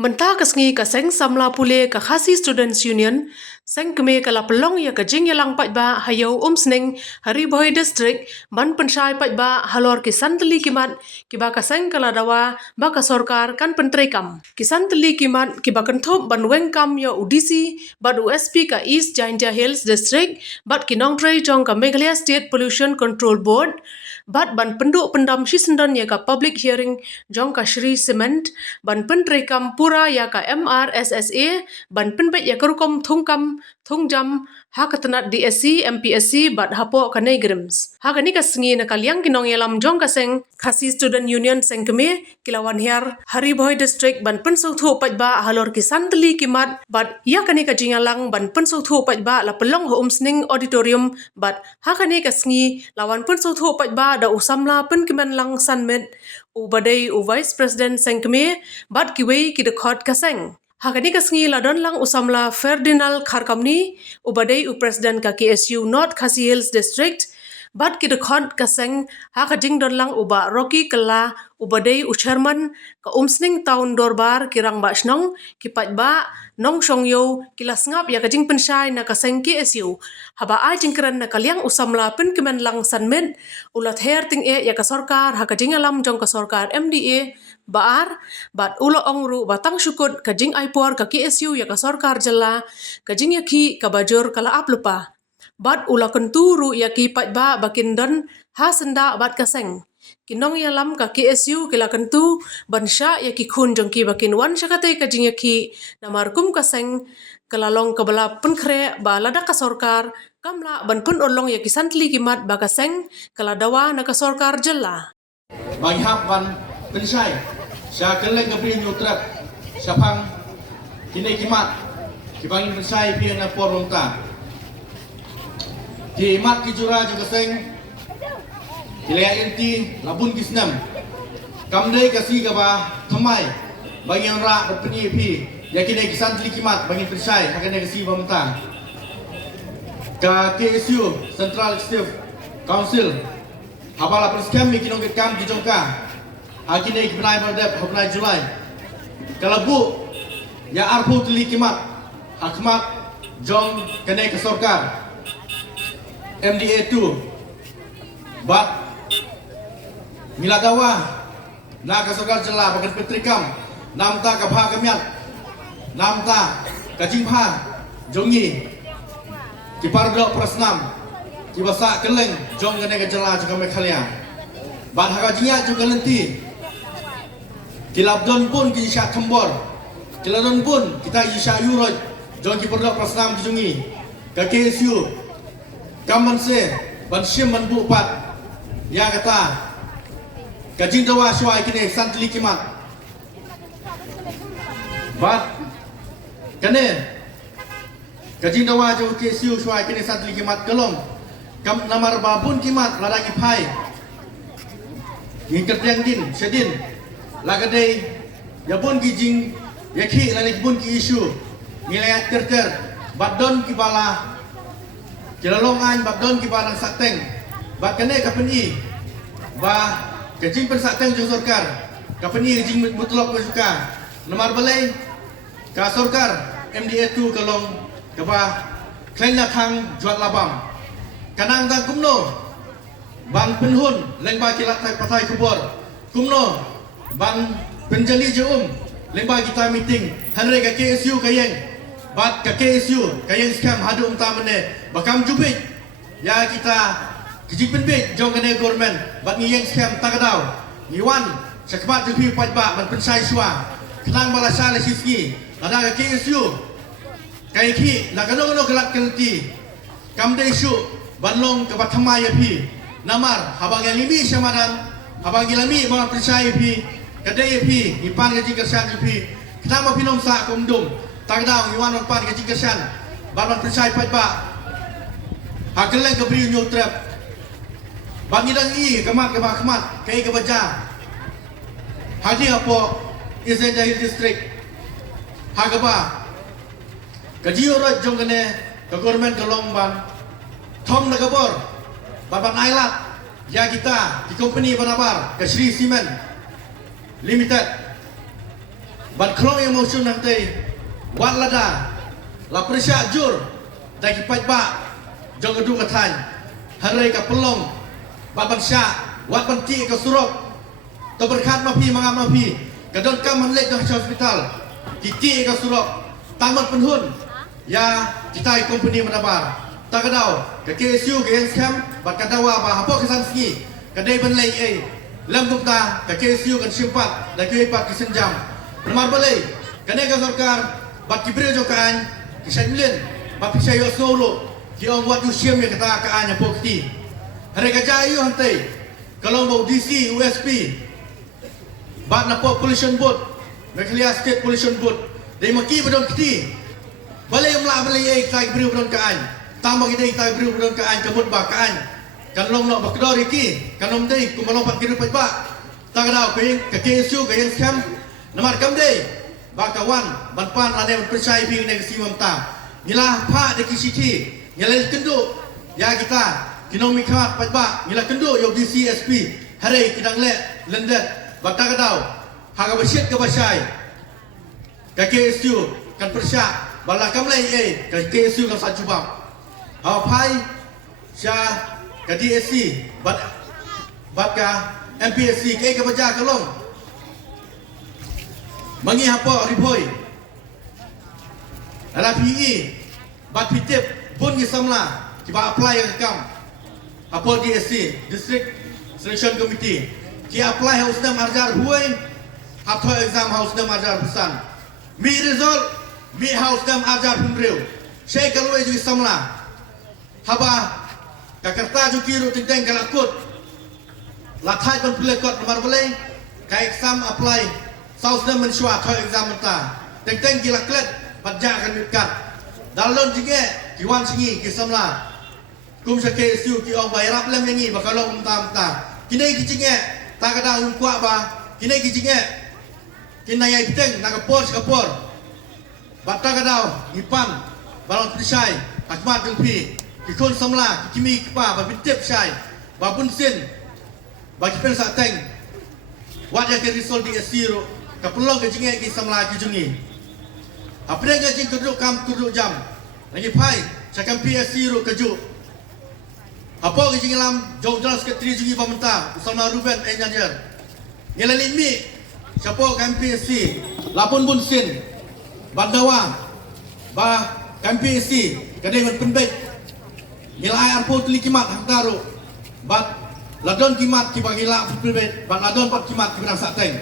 Mentah kesengi ka seng samla pule ka khasi Students Union, seng keme kala pelong ya ka jing yalang pat ba hayau sning hari boy district ban pensyai pat ba halor kisan teli kimat kiba ka seng kala dawa ba ka sorkar kan pentri kam. Kisan teli kimat kiba kenthop ban weng kam ya UDC bat USP ka East Jaintia Hills district bat kinong tray jong ka Meghalaya State Pollution Control Board bat ban penduk pendam shisendon ya ka public hearing jong ka Shri Cement ban pentri kam pura ya ka MRSSA ban penbet ya kerukom thungkam thungjam ha katanat DSC MPSC bat hapo kanai grims ha kani ka sengi na kalyang kinong yalam jong ka seng khasi Student Union seng keme kilawan hiar hari boy district ban pensau thu pat ba halor kisan teli kimat bat ya kani ka jingalang ban pensau thu pat ba la pelong ho sning auditorium bat ha kani ka sengi lawan pensau thu pat ba da usamla pen kiman lang sanmet ubadai u vice president seng keme bat kiwei ki dekhot ka seng Hakani kasngi ladon lang usamla Ferdinand Kharkamni ubadai u president ka KSU North Khasi Hills District bat ki dekhot kaseng hakajing don lang uba Rocky Kala ubadai u chairman ka umsning town dorbar kirang ba snong kipat ba nong shongyo kilas ngap ya kajing pensyai na kaseng KSU haba ai jingkran na kalyang usamla pen kemen lang sanmen ulat her ting ya ka sorkar hakajing alam jong ka sorkar MDA baar bat ulo ongru batang syukut kajing aipor ka KSU ya ka sorkar jela kajing yaki ka bajur kala aplupa bat ula kenturu yaki pat ba bakin don ha senda bat kaseng kinong yalam ka KSU kila kentu bansya yaki khun jongki bakin wan syakate kajing yaki namarkum kaseng kelalong kebala penkre ba lada ka sorkar kamla ban pun olong yaki santli kimat ba kaseng kala dawa na ka sorkar jela bagi hak ban pensai saya keleng kebri nyutrat sapang kini kimat kibangin pensai pian na porongta di mat kijura juga seng kilaya inti labun kisnam kamdai kasih kaba thamai bagi ra berpenyi pi yakini kisan tli kimat bagi pensai hakane kasih bamta ka KSU Central Executive Council habala perskam kinong kam kijongka Hakini kibnai berdep habnai Julai. Kalau bu ya arpu teli kimat hakmat jong kene ke sorkar MDA 2 bat miladawa na ke sorkar jela bagan petrikam namta ka bha kamiat namta kajing bha jongi kipardo prasnam kibasa keleng jong kene ke jela juga Meghalaya bat hakajinya juga lenti kilabdon pun kisah kembor kiladon pun kita isya yuroj jong ki perdok prasnam kijungi ka KSU kamanse ban sim ban bupat ya kata kajing dawa swai kini santli kimat bat kene kajing dawa jo KSU swai kini santli kimat kelong kam namar babun kimat ladaki pai ngikert yang din sedin lagadai ya pun kijing yakhi lalik pun ki isu nilai terter badon ki bala kilalongan badon ki bala sateng bak kene kapeni ba kajing persateng jong sorkar kapeni kijing mutlak suka nomor balai ka sorkar MDA 2 kalong kaba klain thang juat labam kanang dang kumno bang penhun lengba kilat patai kubor kumno bang penjali jom lemba kita meeting hanre ka KSU kayeng bat ka KSU kayeng scam hadu tamane bakam jubit ya kita kijing penbit jong kene government bat ngiyeng scam takadau ngiwan sakbat jupi patba ban pensai swa kenang balasa le siski ada ka KSU kayki lagano kelak kelti kamde isu banlong ke bathama yapi namar habang limi samadan habang limi mga pensai yapi kadai pi ipan gaji kersan pi kenapa pinom sa kumdum tagdaw iwan pan gaji kersan barban persai patba hakeleng kebri nyutrap bangidang i kemat kai kebaja hadi apo East Jahil district hagaba gaji orot jong kene ke government kelongban thom nagabor barban ailat ya kita di company banabar ke Shri Cement Limited Bat kelong yang motion nanti wat lada la persya jur dai ki pai ba jong gedung kathan harai ka pelong bat bansya wat banti ka surok to berkat mapi mangam mapi kadon kam manlek ke hospital kiti ka surok tamat penhun ya kita company menabar tak kadau ke KSU ke scam bat kadawa ba hapo kesan ski kadai banlai lam gupta ke KSU kan simpat da ke pat kisenjam lemar balai kane ka sarkar bat kibre jo kan kisanlen bat pisayo solo ki ong wat usiam ya kata ka anya pokti hare ka jayu hantai kalau mau DC USP bat na pollution board Meghalaya State Pollution Board dai maki bedon kiti balai mla balai kai kibre bedon ka an tambah kita kai kibre bedon ka an kemut ba ka an kan long no bakdor iki kanom dei kumalompat kiru pa tak ada ke KSU ke yang scam namar kam dei bakawan banpan ane percaya bi negasi mamta nila pa de kisiti nila kendo ya kita kinomi khat pa nila kendo yo DCSP hare kidang le lendet batak dau haga besit ke basai ke KSU kan persya bala kam lai ke KSU kan sajubam apai sya ke DSC bat ka MPSC ke baja kalong mangi hapo ripoi ala PE bat pitip bun ni samla kiba apply ke kam hapo DSC District Selection Committee ki apply haus nam arjar huai hapo exam haus nam arjar pesan mi result mi haus nam arjar pumreu saya kalau juga samla haba Jakarta jukiru tentang kalakut lathai ban pelekot nomor balai kai exam apply saus dan mensyua thoi exam menta tentang gila klet badja kan mitkat dalon jige kiwan singi kisamla kum sake siu ki ong bayrap lem yangi bakalong menta kini kijinge ta kada unkwa ba kini kijinge kinaya biteng nakapor skapor batta kada ipan balon prisai akmat jengpi kikon samla kimi kipa babitep sai babun sin bagi pen sateng wajah ke risol di esiro kapulong ke jinge ki samla ki jungi apre ke jing keduk kam keduk jam lagi pai sakam PSiro keju apa ke jing lam jong jelas ke tri jungi pamenta sama Ruben Enyajer ngelali mi siapa kam PSC lapun bun sin bandawa ba kam PSC kadang penbek nilai arpo tuli kimat hangtaru bat ladon kimat kibagila pulbet bat ladon pat kimat kibang sateng